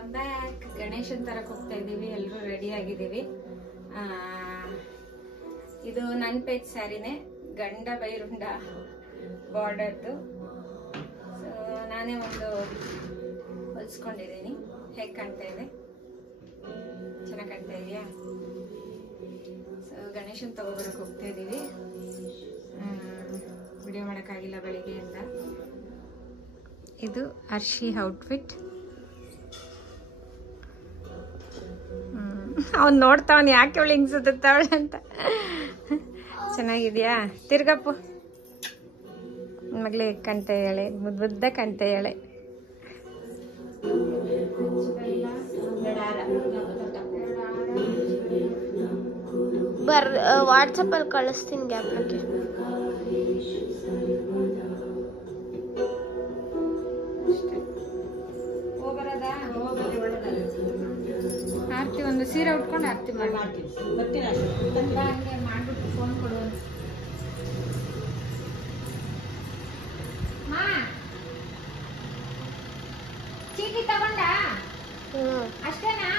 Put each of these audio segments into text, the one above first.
Welcome back. ಗಣೇಶನ್ ತರಕ್ಕೆ ಹೋಗ್ತಾ ಇದ್ದೀವಿ, ಎಲ್ಲರೂ ರೆಡಿ ಆಗಿದ್ದೀವಿ. ಇದು ನನ್ನ ಪೇಜ್ ಸ್ಯಾರಿನೇ, ಗಂಡ ಬೈರುಂಡ ಬಾರ್ಡರ್ದು. ಸೊ ನಾನೇ ಒಂದು ಹೊಲಿಸ್ಕೊಂಡಿದ್ದೀನಿ. ಹೇಗೆ ಕಾಣ್ತಾ ಇದೆ? ಚೆನ್ನಾಗಿ ಕಾಣ್ತಾ ಇದೆಯಾ? ಸೊ ಗಣೇಶನ್ ತಗೋಬರಕ್ಕೆ ಹೋಗ್ತಾ ಇದ್ದೀವಿ. ವಿಡಿಯೋ ಮಾಡೋಕ್ಕಾಗಿಲ್ಲ ಬೆಳಿಗ್ಗೆಯಿಂದ. ಇದು ಅರ್ಷಿ ಔಟ್ಫಿಟ್. ಅವ್ನು ನೋಡ್ತಾವನ್ ಯಾಕೆ ಅವಳು ಹಿಂಗ್ ಸುತ್ತಾವಳ ಅಂತ. ಚೆನ್ನಾಗಿದ್ಯಾ? ತಿರ್ಗಪ್ಪು ಮಗ್ಲಿ ಕಾಣ್ತಾ ಹೇಳೆ, ಮುದ್ದ ಕಾಣ್ತಾ ಹೇಳೆ. ವಾಟ್ಸಪ್ ಅಲ್ಲಿ ಕಳಿಸ್ತೀನಿ ಗ್ಯಾಪ್ಲಕ್ಕೆ. ಆರ್ತಿ ಒಂದು ಸೀರೆ ಉಟ್ಕೊಂಡು ಆರ್ತಿ ಮಾಡ್ಬಿಟ್ಟು ಫೋನ್ ಕೊಡು. ಚೀಟಿ ತಗೊಂಡ ಅಷ್ಟೇನಾ?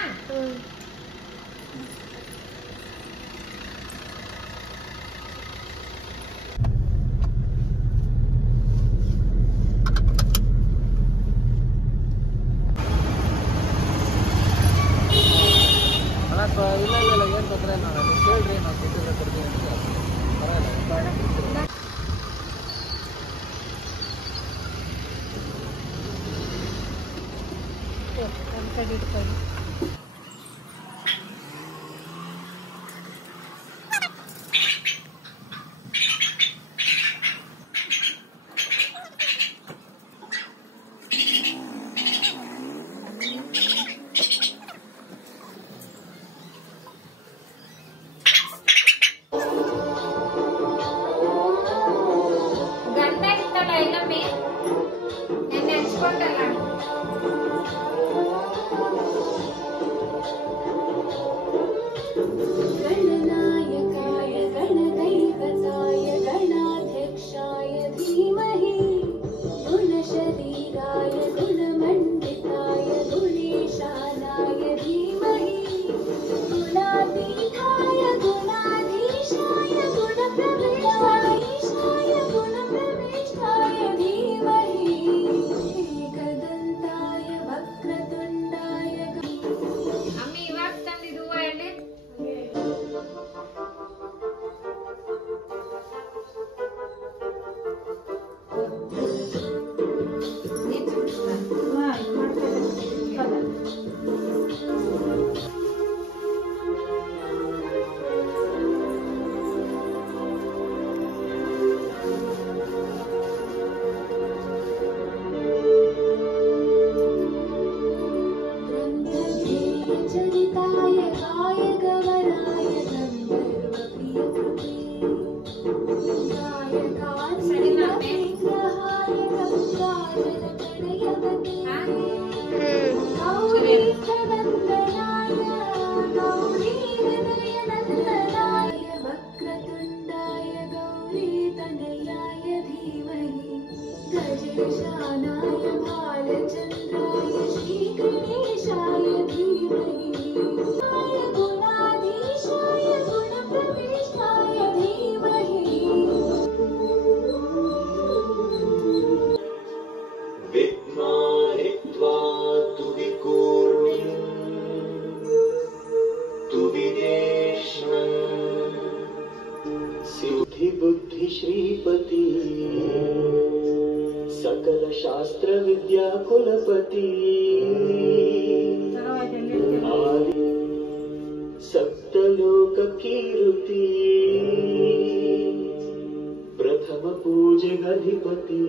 ಇಲ್ಲ ಏನು ತೊಂದರೆ ಇಲ್ಲ, ಹೇಳ್ರಿ ನಾವು ಕೊಟ್ಟಿದ್ರೆ ಕೊಡ್ತೀವಿ ಅಂತ. ಕಡೆ ಇಟ್ಕೊಳ್ಳಿ. बुद्धि श्रीपति सकल शास्त्र विद्या कुलपति आदि सप्तलोक कीर्ति प्रथम पूज्य अधिपति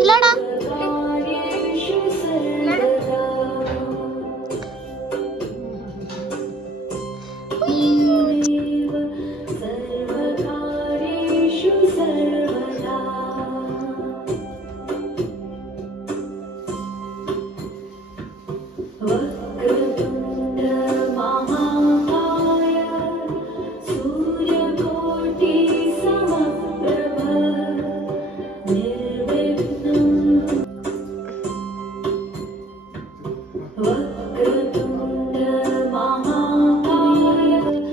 ಇಲ್ಲಡ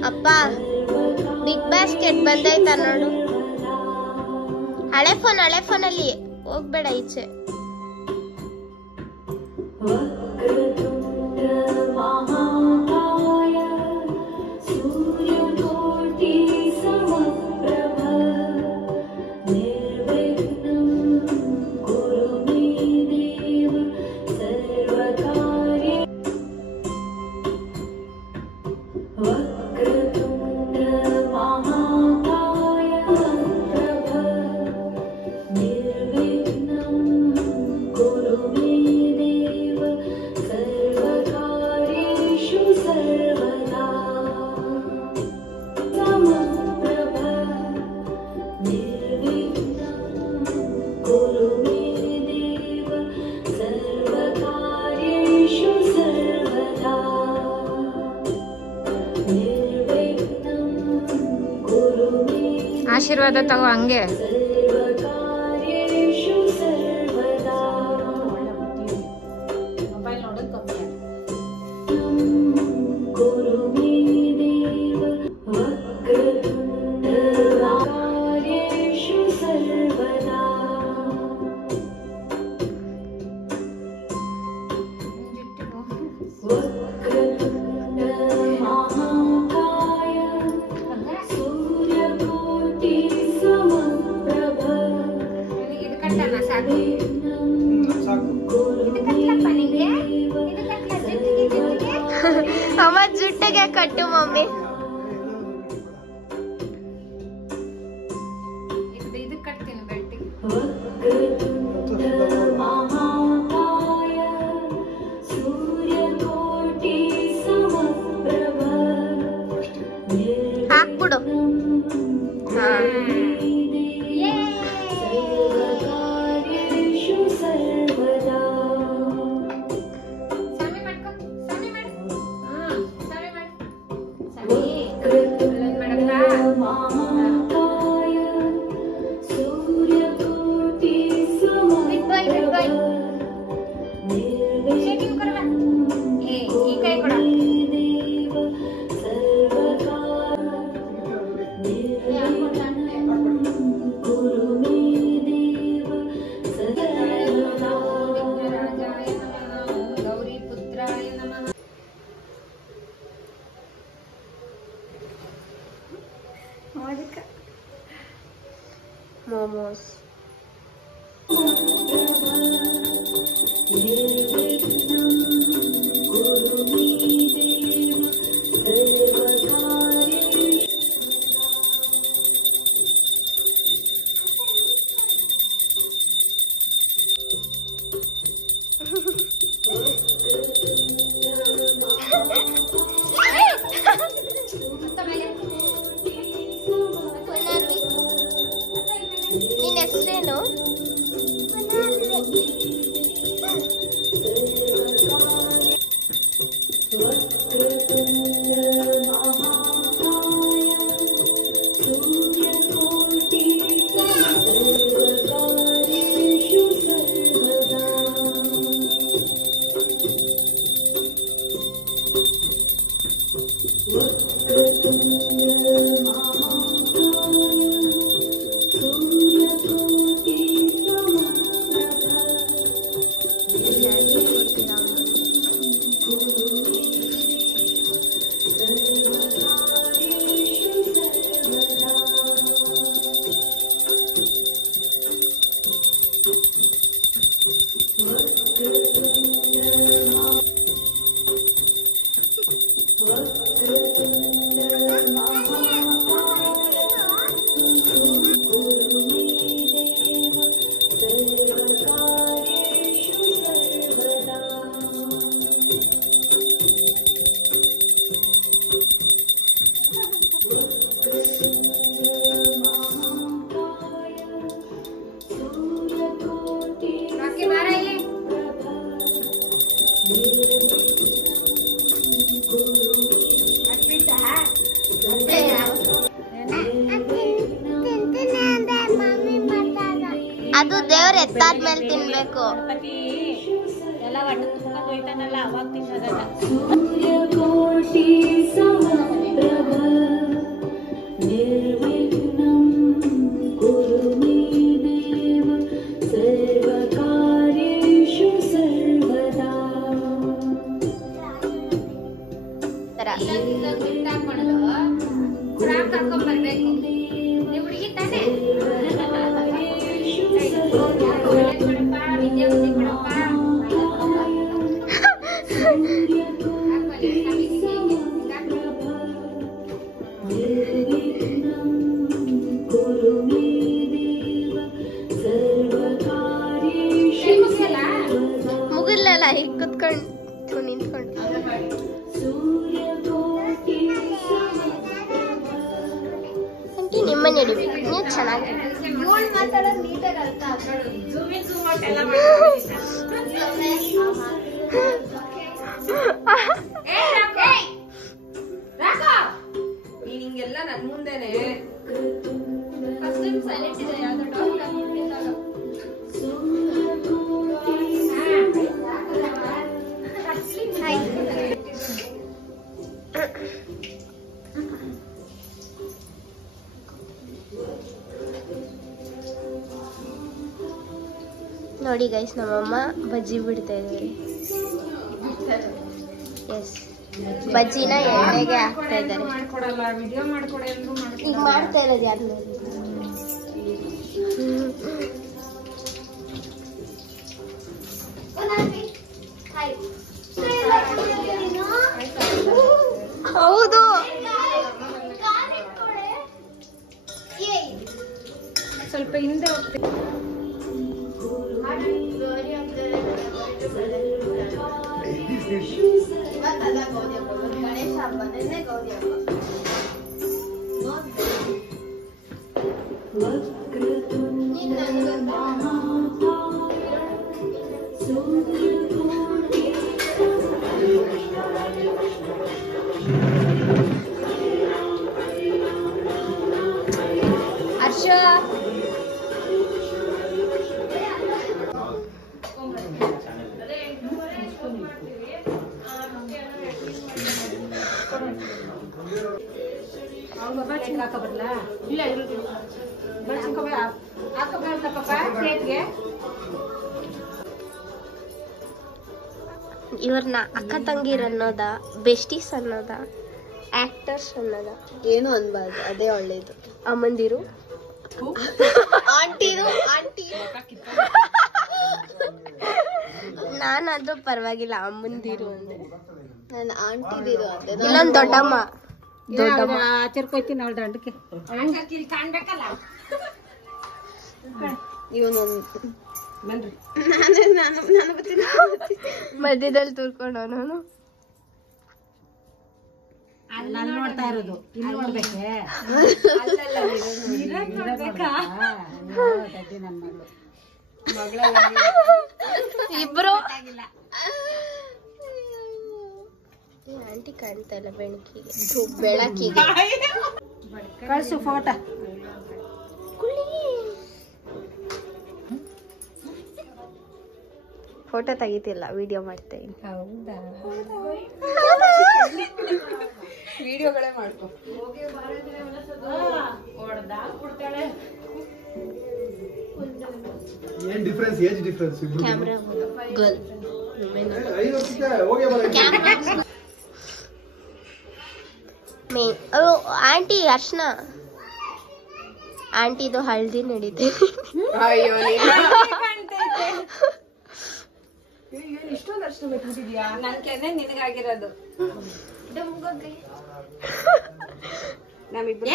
ಅಪ್ಪ ಬಿಗ್ ಬಾಸ್ಕೆಟ್ ಬಂದೈತ ನೋಡು. ಹಳೆ ಫೋನಲ್ಲಿ ಹೋಗ್ಬೇಡ ಈಚೆ. ಆಶೀರ್ವಾದ ತಗೋ ಹಂಗೆ. ಮೊಬೈಲ್ ನೋಡೋದು ಕಮ್ಮಿ ಅಮ್ಮ ಜುಟ್ಟಿಗೆ ಕಟ್ಟು ಮಮ್ಮಿ. ಇದು ಕಟ್ತೀನಿ ಬೆಟ್ಟಿಗೆ. ಹಾಕ್ಬಿಡು. ತಿನ್ಬೇಕು. ಗಣಪತಿ ಎಲ್ಲ ಹೊಟ್ಟೆ ತುಂಬ್ಕೊಂಡು ಹೋಯ್ತಾನಲ್ಲ ಅವಾಗ ತಿನ್ನೋದಲ್ಲ. ಮುಗಿದ್ಲಲ್ಲ ಈಗ ಕುತ್ಕೊಂಡು ನಿಂತ್ಕೊಂಡು. ಆಂಟಿ ನಿಮ್ಮನೆ ಹಿಡಿಬೇಕು, ನೀವು ಚೆನ್ನಾಗಿ ನೀನ್ ಹಿಂಗೆಲ್ಲ ನನ್ ಮುಂದೆನೆ ನೋಡಿ ಗೈಸ್, ನಮ್ಮಮ್ಮ ಬಜ್ಜಿ ಬಿಡ್ತಾ ಇದ್ದಾರೆ. ಎಸ್, ಬಜ್ಜಿನ ಎಣ್ಣೆಗೆ ಹಾಕ್ತಾ ಇದ್ದಾರೆ. ಮಾಡ್ಕೊಡಲ್ಲ, ವಿಡಿಯೋ ಮಾಡ್ಕೊಡಿ ಅಂದ್ರು ಈಗ ಮಾಡ್ತಾ ಇರೋದು ಯಾರು ನೋಡಿ. ಹೌದು, ಸ್ವಲ್ಪ ಹಿಂದೆ ಹೋಗ್ತೀನಿ. ಗಣೇಶ ಹಬ್ಬ, ನೆನ್ನೆ ಗೌರಿ ಹಬ್ಬ. ಹರ್ಷ ಇವ್ರನ್ನ ಅಕ್ಕ ತಂಗಿರ್ ಅನ್ನೋದ, ಬೆಸ್ಟೀಸ್ ಅನ್ನೋದ, ಆಕ್ಟರ್ಸ್ ಅನ್ನೋದ? ಏನು ಅನ್ಬಾರ್ದು, ಅದೇ ಒಳ್ಳೇದು. ಅಮ್ಮಂದಿರು, ಆಂಟಿರು, ಆಂಟಿ ನಾನಾದ್ರೂ ಪರವಾಗಿಲ್ಲ, ಅಮ್ಮಂದಿರು ಅಂದ್ರೆ. ನನ್ನ ಆಂಟಿದಿರು ಅಂದೆ. ಇಲ್ಲೊಂದ್ ದೊಡ್ಡಮ್ಮ, ದೊಡ್ಡಮ್ಮ ಆಚರ್ಕೋಯ್ತೀನಿ ಅವಳ ದಂಡಕ್ಕೆ. ಕಾಣ್ಬೇಕಲ್ಲ. ಇವನೊಂದು ಮಧ್ಯದಲ್ಲಿ ತುರ್ಕೊಂಡವನು. ಅಲ್ಲಿ ನೋಡ್ತಾ ಇರೋದು, ಇಲ್ಲಿ ನೋಡ್ಬೇಕೆ? ನನ್ನ ಮಗಳು ಇಬ್ರು ಆಂಟಿ ಕಾಣ್ತಾ ಇಲ್ಲ ಬೆಳಕಿಗೆ, ಬೆಳಕಿಗೆ. ಕಳ್ಸು ಫೋಟೋ. ಫೋಟೋ ತೆಗಿತಿಲ್ಲ, ವಿಡಿಯೋ ಮಾಡ್ತಾ ಇದ್ದೀನಿ. ಹೌದಾ? ವಿಡಿಯೋಗಳೇ ಮಾಡ್ಕೊ. ಏನ್ difference, age difference? Camera girl ಮೇನ್. ಆಂಟಿ ಅರ್ಶನ, ಆಂಟಿದು ಹಳದಿ ನಡೀತೆ. ಅಯ್ಯೋ, ಇಷ್ಟೊಂದು ಅರ್ಶನ ಬಿಟ್ಬಿಟ್ಟಿದ್ಯಾ? ನನ್ ಕೆನೆ ನಿನಗಾಗಿರೋದು. ನಮ್ಮಿಬ್ರು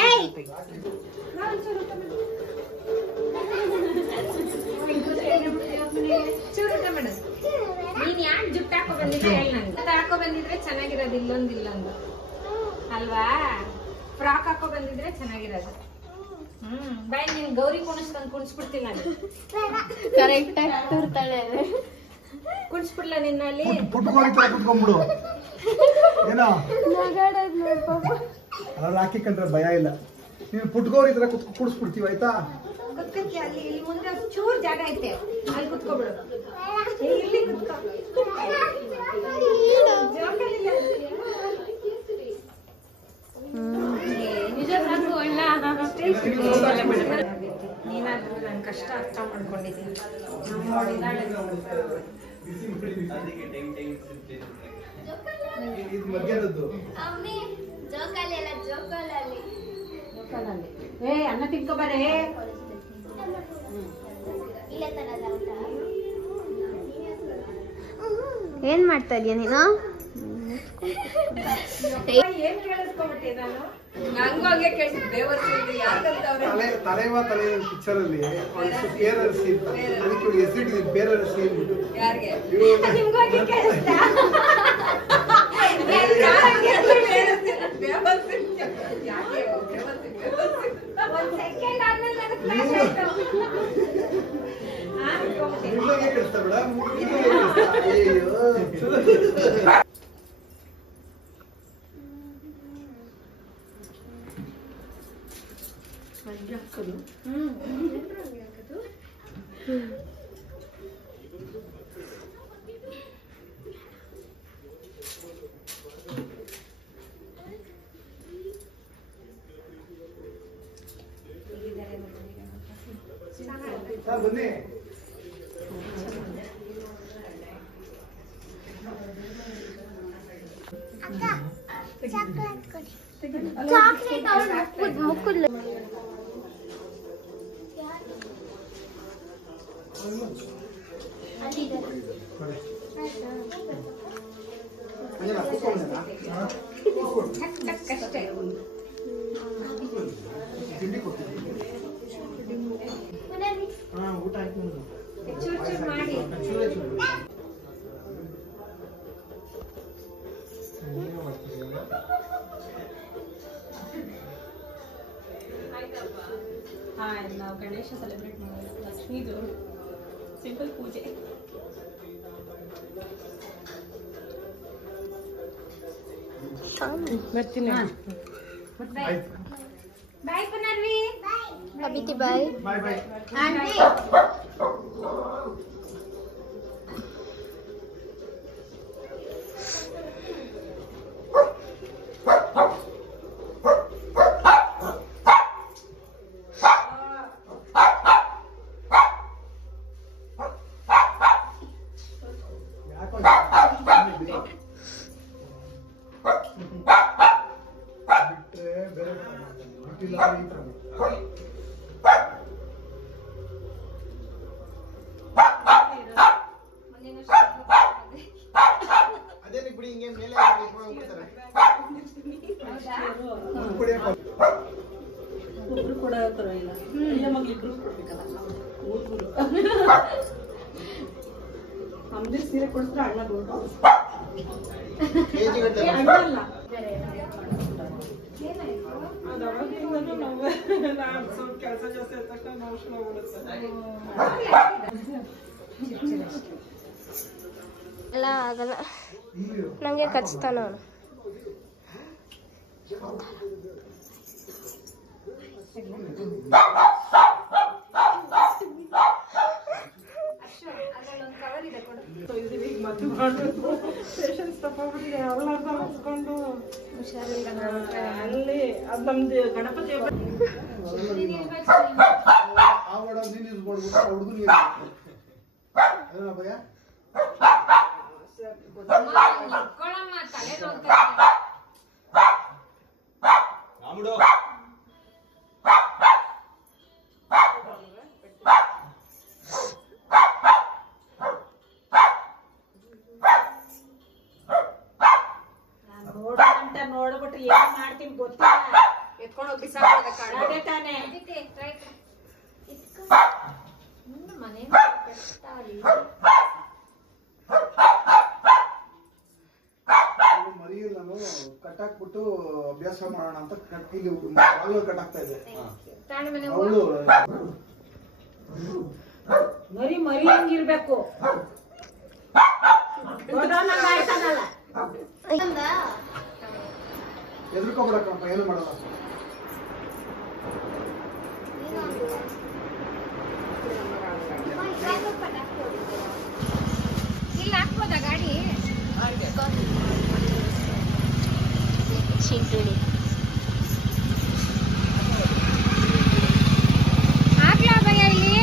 ನೀನ್ ಯಾಕೆ ಜುಟ್ಟು ಹಾಕೋ ಬಂದಿದ್ರೆ ಹೇಳಿ ನಂಗೆ. ಹಾಕೋ ಬಂದಿದ್ರೆ ಚೆನ್ನಾಗಿರೋದು, ಇಲ್ಲೊಂದು ಅಲ್ವಾ? ಫ್ರಾಕ್ ಹಾಕೋ ಬಂದಿದ್ರೆ ಚೆನ್ನಾಗಿರೋದು. ಬಾಯ್, ನೀನ್ ಗೌರಿ ಕುಣಿಸ್ಕೊಂಡು ಕುಣಿಸ್ಬಿಡ್ತೀನಿ ನಾನು. ಕರೆಕ್ಟ್ ಆಗಿ ತೋರ್ತಾಳೆ. ಕುಣಿಸ್ಬಿಡ್ಲ ನಿನ್ನಲ್ಲಿ? ಕುತ್ಕೊಂಡ್ಬಿಡು. ಏನೋ ಅದ್ರಲ್ಲಿ ಹಾಕಿಕೊಂಡ್ರೆ ಭಯ ಇಲ್ಲ. ನೀವು ಪುಟ್ಗೋರಿ ಇದ್ರೆ ಕೂಡಿಸ್ಬಿಡ್ತೀವಿ ಆಯ್ತಾ. ಕುತ್ಕಕ್ಕೆ ಅಲ್ಲಿ ಇಲ್ಲಿ ಮುಂದೆ ಚೂರ್ ಜಾಗ ಐತೆ ಅಲ್ಲಿ ಕುತ್ಕೊಬಿಡು. ಇಲ್ಲಿ ಕುತ್ಕೊ. ನಿಜ ಸಾಕು ಅಣ್ಣ. ನೀನಾದ್ರೂ ನನ್ನ ಕಷ್ಟ ಅರ್ಥ ಮಾಡ್ಕೊಂಡಿದ್ದೀನಿ. ಇದು ಮಧ್ಯಾಹ್ನದ್ದು. ಏ ಅನ್ನ ತಿನ್ಕೊಬಾರೆ. ಏನ್ ಮಾಡ್ತಾ ಇದೀಯ ನೀನು? ಏನ್ ಕೇಳಿಸ್ಕೊಂಡ್ಬಿಟ್ಟೆ ನಾನು? ನಂಗೂ ಹಂಗೆ ಕೇಳಿಸಿದ್ದೆ ತಲೆವ ತಲೆ ಪಿಕ್ಚರ್ ಅಲ್ಲಿ ಪೇರರಸಿ ಅದಕ್ಕೆ ಹೆಸರಿಟ್ಟಿದೆ ಪೇರರಸಿ ಅಂದ್ಬಿಟ್ಟು. ನಿಮ್ಗೂ ಹಂಗೆ ಕೇಳಿಸ್ತಾ? ಒಂದ್ ಸೆಕೆಂಡ್ ಆದ್ಮೇಲೆ ನನಗೆ ಫ್ಲಾಶ್ ಆಯ್ತು. ನಿಮ್ಗೆ ಕೇಳಿಸ್ತಾ ಮೇಡಮ್? ಅಯ್ಯೋ ಬನ್ನಿ. ಚಾಕ್ಲೇಟ್ ಮುಕ್ಕುಲ್ ಅಷ್ಟೇ. ತಿಂಡಿ ಕೊಡ್ತೀನಿ. ಊಟ ಆಯ್ತು ನಮ್ದು. ಚೂರ್ ಚೂರ್ ಮಾಡಿ. ಚೂರೇ ಚೂರು. ನಾವು ಗಣೇಶ ಸೆಲೆಬ್ರೇಟ್ ಮಾಡೋದು. ಲಕ್ಷ್ಮೀದು ಸಿಂಪಲ್ ಪೂಜೆ. ಬರ್ತೀನಿ. ಬಾಯ್ ಪುನರ್ವಿ. ಅಭಿತಿ ಬಾಯ್. ಬಾಯ್ ಬಾಯ್. ಆಂಟಿ ಅದೇ ಬಿಡಿ ಹಿಂಗೆ ಮೇಲೆ ಹೋಗ್ಬಿಡ್ತಾರೆ. ಒಬ್ರು ಕೂಡ ಪರವಾಗಿಲ್ಲ. ಎಲ್ಲ ಮಕ್ಳಿಬ್ರು ಕೊಡ್ಬೇಕಲ್ಲ ಊರ್ಗುರು. ನಮ್ದೇ ಸೀರೆ ಕೊಡಿಸ್ರೆ ಅಣ್ಣ ಬೇಕು. ಅಣ್ಣ ಅಲ್ಲ ಅದು ಅವಾಗಿಂದನೂ ನಾವು ಸ್ವಲ್ಪ ಕೆಲಸ ಜಾಸ್ತಿ ಆದ ತಕ್ಷಣ ನಾವು ಶುರು ಆಗ್ಬಿಡುತ್ತೆ. ಎಲ್ಲ ಆಗಲ್ಲ, ನಂಗೆ ಕಚ್ತಾನ ಅವನು. ಮದ್ದು ಮಾಡಬೇಕು. ಪೇಷನ್ಸ್ ತಗೊಂಡ್ಬಿಟ್ಟಿದೆ ಅವಳ ಮುಗಿಸ್ಕೊಂಡು ಅಲ್ಲಿ ಅದು ನಮ್ದು ಗಣಪತಿ ಹಬ್ಬ. ಆ ವಡ ನೀನು ಯೂಸ್ ಮಾಡ್ಬಿಟ್ಟು ಆ ಹುಡುಗನ ಯೂಸ್ ಮಾಡ್ಬೇಕು. ಅದೇನಾ ಭಯ? ಇಟ್ಕೊಳಮ್ಮ, ತಲೆ ನೋಡ್ತಾರೆ. ನೋಡಂತ ನೋಡ್ಬಿಟ್ರೆ ಏನ್ ಮಾಡ್ತೀನಿ ಗೊತ್ತಿಲ್ಲ. ಎತ್ಕೊಂಡು ಹೋಗಿ ಬಿಸಾಕೋದ ಕಾಡು. ಅದೇ ತಾನೇ. ಮನೆ ಮರಿ ನಾನು ಕಟ್ಟಾಕ್ಬಿಟ್ಟು ಅಭ್ಯಾಸ ಮಾಡೋಣ ಅಂತ ಇಲ್ಲಿ ಕಟ್ಟಾಕ್ತಾ ಇದ್ದೆ. ಅವಳು ಮರಿ ಮರಿ ಹಂಗಿರ್ಬೇಕು. ಎದ್ರಕೋಬಿಡಕ್ಕಪ್ಪ, ಏನು ಮಾಡಲ್ಲ. ಇಲ್ಲಿ ಹಾಕ್ಬೋದಾ ಗಾಡಿ? ಚೀಟಿ ಹಾಕ್ಲಾ ಭಯ್ಯ ಇಲ್ಲಿ?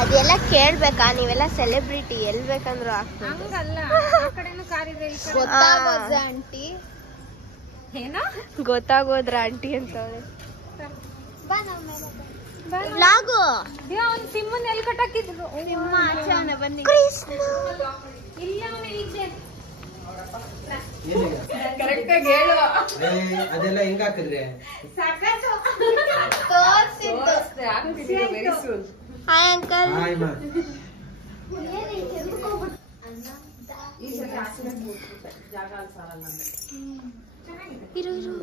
ಅದೆಲ್ಲ ಕೇಳ್ಬೇಕಾ? ನೀವೆಲ್ಲ ಸೆಲೆಬ್ರಿಟಿ, ಎಲ್ ಬೇಕಂದ್ರು ಹಾಕ್ಬೋದು. ಹಂಗಲ್ಲ, ಆ ಕಡೆನೂ ಕಾರ್ ಇದೆ, ಈ ಕಡೆ ಗೊತ್ತಾಗೋದ ಆಂಟಿ. ಏನೋ ಗೊತ್ತಾಗೋದ್ರ ಆಂಟಿ ಅಂತ ಬಾ ನಮ್ಮ ಮೇಲೆ ಬಾ. ಲಾಗು ಅವ್ನು ಸಿಮ್ಮನ್ ಎಲ್ಲಿ ಕಟ್ಟಾಕಿದ್ರು? ನಿಮ್ಮ ಆಚೆ ಅವನ ಬನ್ನಿ. ಇಲ್ಲ ಅವನ ಈಚೆ. ಅದೆಲ್ಲ ಹೆಂಗ್ ಹಾಕಿದ್ರೆ ತೋರ್ಸಿದ್ದು. Hi uncle. ಏನೈತೆ ಎದ್ಕೋಗ್ಬಿಟ್ಟು. ಇರು ಇರು.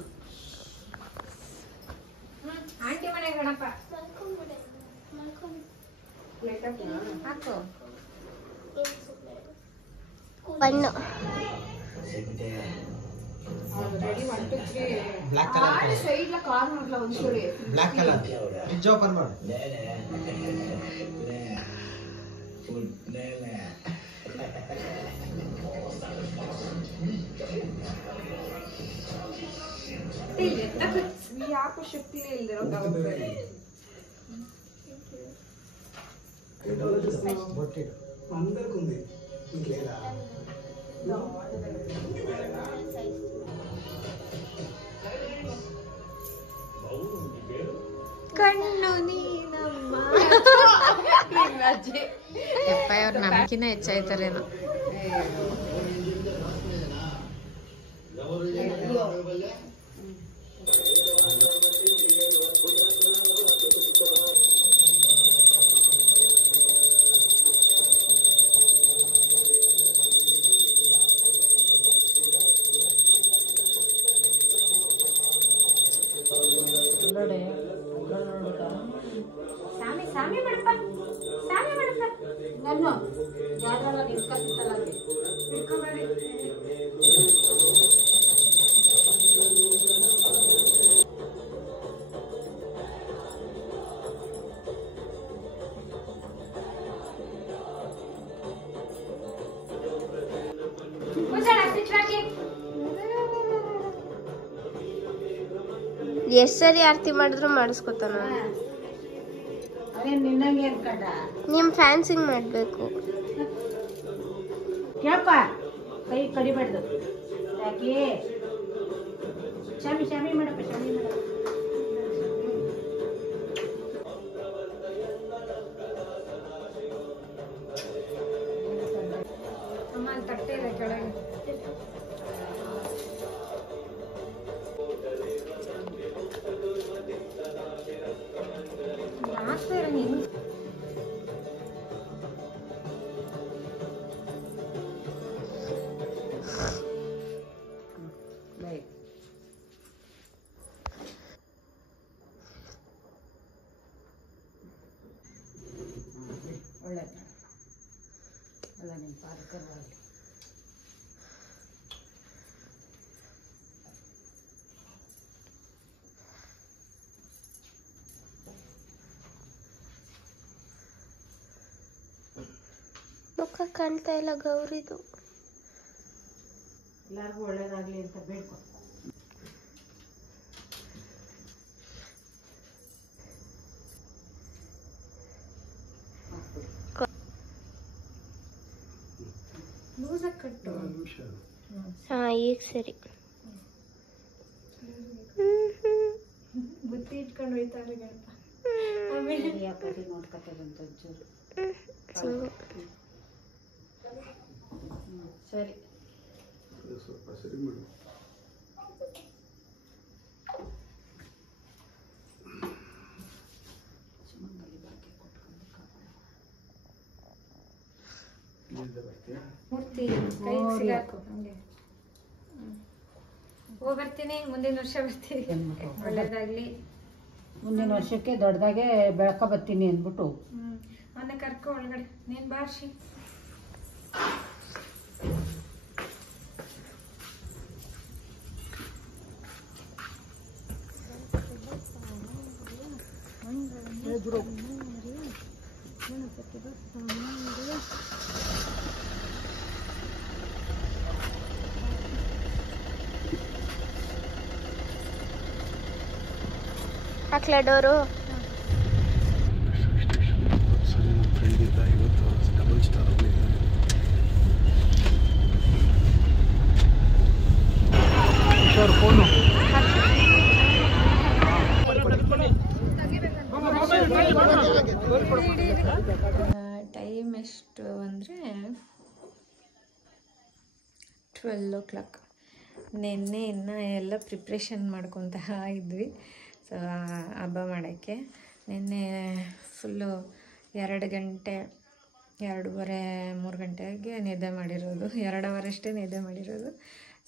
ಆಂಟಿ ಮನೆ ಗಣಪ ಮಲ್ಕೊಂಬಿಡು. ಮಲ್ಕೊಂಡು. ಹಾಕು. ಬಣ್ಣು ಬ್ಲಾಕ್ ಕಲರ್ ಫ್ರಿಡ್ಜ್ ಓಪನ್ ಮಾಡು. ಯಾಕೋ ಶಕ್ತಿನೇ ಇಲ್ದಿರೋ ಕಣ್ಣು ನೀನಮ್ಮ. ಅವ್ರ ನಮ್ಕಿನ್ನ ಹೆಚ್ಚಾಯ್ತಾರೇನೋ. ಸಾಮಿ ಸಾಮಿ ಮಾಡಪ್ಪ, ಸಾಮಿ ಮಾಡಪ್ಪ. ನಾನು ಯಾವ್ದಾರ ನಿಂತ್ಕೊತಿತ್ತಲ್ಲ ಅಲ್ಲಿ ಇಟ್ಕೊಬೇಡಿ. ಎಷ್ಟ್ ಸರಿ ಆರತಿ ಮಾಡಿದ್ರು ಮಾಡಿಸ್ಕೊತಾನ. ನಿನ್ನಂಗೆ ಅನ್ಕೊಂಡ ನಿಮ್ ಫ್ಯಾನ್ಸಿಂಗ್ ಮಾಡ್ಬೇಕು. ಕೇಳಪ್ಪ, ಕೈ ಕಡಿಬಾರ್ದು. ಯಾಕೆ ಶಾಮಿ ಶಾಮಿ ಮಾಡಪ್ಪ, ಶಾಮಿ ಮಾಡಪ್ಪ. ಅಮ್ಮ ಅಲ್ಲಿ ತಟ್ಟೆ ಇದೆ ಕೆಳಗೆ. ಒಳ್ಳೆದು ಅಲ್ಲ ನಿಮ್ಮ ಪಾರ್ಕರ್ವಾಗಿ. ಮುಖ ಕಾಣ್ತಾ ಇಲ್ಲ ಗೌರಿದು. ಎಲ್ಲರಿಗೂ ಒಳ್ಳೇದಾಗ್ಲಿ ಅಂತ ಬೇಡ್ಕೊ. ಲೂಸಾಗಿ ಕಟ್ಟು. ಹಾ ಈಗ ಸರಿ. ಬುತ್ತಿ ಇಟ್ಕೊಂಡು ಹೋಯ್ತಾರೆ ಗಣಪ. ಆಮೇಲೆ ಯಾಕೆ ನೋಡ್ಕೊತಾರಂತ ಒಂಚೂರು. ಸರಿ ಸ್ವಲ್ಪ ಸರಿ ಮಾಡಿ. ಮೂರ್ತಿ ಕೈ ಸಿಗಾಕು ಹಂಗೆ. ಬರ್ತೀನಿ, ಮುಂದಿನ ವರ್ಷ ಬರ್ತೀನಿ. ಒಳ್ಳೇದಾಗ್ಲಿ. ಮುಂದಿನ ವರ್ಷಕ್ಕೆ ದೊಡ್ಡದಾಗೆ ಬೆಳಕ ಬರ್ತೀನಿ ಅಂದ್ಬಿಟ್ಟು ಅವನ್ನ ಕರ್ಕೊ ಒಳಗಡೆ. ನೀನ್ ಬಾರ್ಷಿ. ಹಾಕ್ಲಾ ಡೋರು? ಟೈಮ್ ಎಷ್ಟು ಅಂದರೆ 12 o'clock. ನಿನ್ನೆ ಇನ್ನು ಎಲ್ಲ ಪ್ರಿಪ್ರೇಷನ್ ಮಾಡ್ಕೊತ ಇದ್ವಿ. ಸೊ ಹಬ್ಬ ಮಾಡೋಕ್ಕೆ ನಿನ್ನೆ ಫುಲ್ಲು 2 ಗಂಟೆ 2:30 3 ಗಂಟೆಗೆ ನಿದ್ದೆ ಮಾಡಿರೋದು, 2 ಅವರ್ ಅಷ್ಟೇ ನಿದ್ದೆ ಮಾಡಿರೋದು.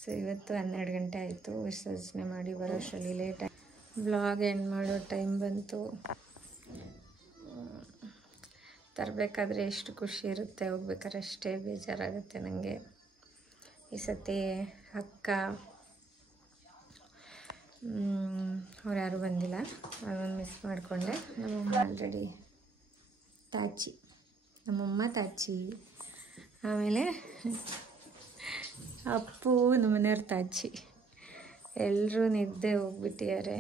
ಸೊ ಇವತ್ತು 12 ಗಂಟೆ ಆಯಿತು ವಿಸರ್ಜನೆ ಮಾಡಿ ಬರೋಷ್ಟರಲ್ಲಿ ಲೇಟ್ ಆಗಿ ಬ್ಲಾಗ್ ಎಂಡ್ ಮಾಡೋ ಟೈಮ್ ಬಂತು. ತರಬೇಕಾದ್ರೆ ಎಷ್ಟು ಖುಷಿ ಇರುತ್ತೆ, ಹೋಗ್ಬೇಕಾದ್ರೆ ಅಷ್ಟೇ ಬೇಜಾರಾಗುತ್ತೆ ನನಗೆ. ಈ ಸತಿ ಅಕ್ಕ ಅವ್ರು ಯಾರೂ ಬಂದಿಲ್ಲ, ಅದನ್ನು ಮಿಸ್ ಮಾಡಿಕೊಂಡೆ. ನಮ್ಮಮ್ಮ ಆಲ್ರೆಡಿ ತಾಚಿ, ನಮ್ಮಮ್ಮ ತಾಚಿ, ಆಮೇಲೆ ಅಪ್ಪು ನಮ್ಮನೆಯವ್ರ ತಾಚಿ, ಎಲ್ಲರೂ ನಿದ್ದೆ ಹೋಗ್ಬಿಟ್ಟಿದ್ದಾರೆ.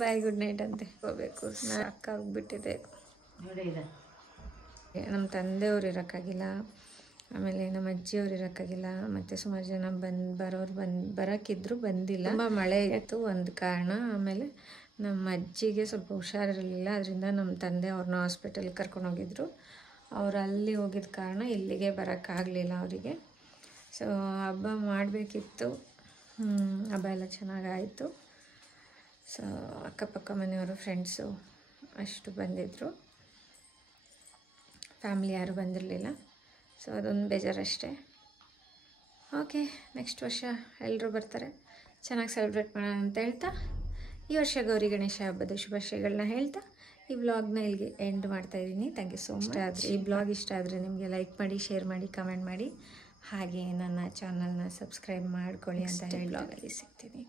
ಬಾಯ್ ಗುಡ್ ನೈಟ್ ಅಂತೆ ಹೋಗ್ಬೇಕು. ಅಕ್ಕ ಹೋಗ್ಬಿಟ್ಟಿದೆ. ನಮ್ಮ ತಂದೆಯವ್ರು ಇರೋಕ್ಕಾಗಿಲ್ಲ, ಆಮೇಲೆ ನಮ್ಮ ಅಜ್ಜಿಯವ್ರು ಇರೋಕ್ಕಾಗಿಲ್ಲ, ಮತ್ತು ಸುಮಾರು ಜನ ಬರೋಕ್ಕಿದ್ರು ಬಂದಿಲ್ಲ. ತುಂಬ ಮಳೆ ಇತ್ತು ಒಂದು ಕಾರಣ. ಆಮೇಲೆ ನಮ್ಮ ಅಜ್ಜಿಗೆ ಸ್ವಲ್ಪ ಹುಷಾರಿರಲಿಲ್ಲ, ಅದರಿಂದ ನಮ್ಮ ತಂದೆ ಅವ್ರನ್ನ ಹಾಸ್ಪಿಟಲ್ಗೆ ಕರ್ಕೊಂಡೋಗಿದ್ರು. ಅವ್ರು ಅಲ್ಲಿ ಹೋಗಿದ್ದ ಕಾರಣ ಇಲ್ಲಿಗೆ ಬರೋಕ್ಕಾಗಲಿಲ್ಲ ಅವರಿಗೆ. ಸೊ ಹಬ್ಬ ಮಾಡಬೇಕಿತ್ತು, ಹಬ್ಬ ಎಲ್ಲ ಚೆನ್ನಾಗಾಯಿತು. ಸೊ ಅಕ್ಕಪಕ್ಕ ಮನೆಯವರು ಫ್ರೆಂಡ್ಸು ಅಷ್ಟು ಬಂದಿದ್ದರು, ಫ್ಯಾಮಿಲಿ ಯಾರೂ ಬಂದಿರಲಿಲ್ಲ. ಸೊ ಅದೊಂದು ಬೇಜಾರಷ್ಟೇ. ಓಕೆ, ನೆಕ್ಸ್ಟ್ ವರ್ಷ ಎಲ್ಲರೂ ಬರ್ತಾರೆ, ಚೆನ್ನಾಗಿ ಸೆಲೆಬ್ರೇಟ್ ಮಾಡೋಣ ಅಂತ ಹೇಳ್ತಾ ಈ ವರ್ಷ ಗೌರಿ ಗಣೇಶ ಹಬ್ಬದ ಶುಭಾಶಯಗಳನ್ನ ಹೇಳ್ತಾ ಈ ವ್ಲಾಗ್ನ ಇಲ್ಲಿಗೆ ಎಂಡ್ ಮಾಡ್ತಾಯಿದ್ದೀನಿ. Thank you so much. ಈ ಬ್ಲಾಗ್ ಇಷ್ಟ ಆದರೆ ನಿಮಗೆ ಲೈಕ್ ಮಾಡಿ, ಶೇರ್ ಮಾಡಿ, ಕಮೆಂಟ್ ಮಾಡಿ, ಹಾಗೆ ನನ್ನ ಚಾನಲ್ನ ಸಬ್ಸ್ಕ್ರೈಬ್ ಮಾಡ್ಕೊಳ್ಳಿ ಅಂತ ಹೇಳಿ ಬ್ಲಾಗಲ್ಲಿ ಸಿಗ್ತೀನಿ.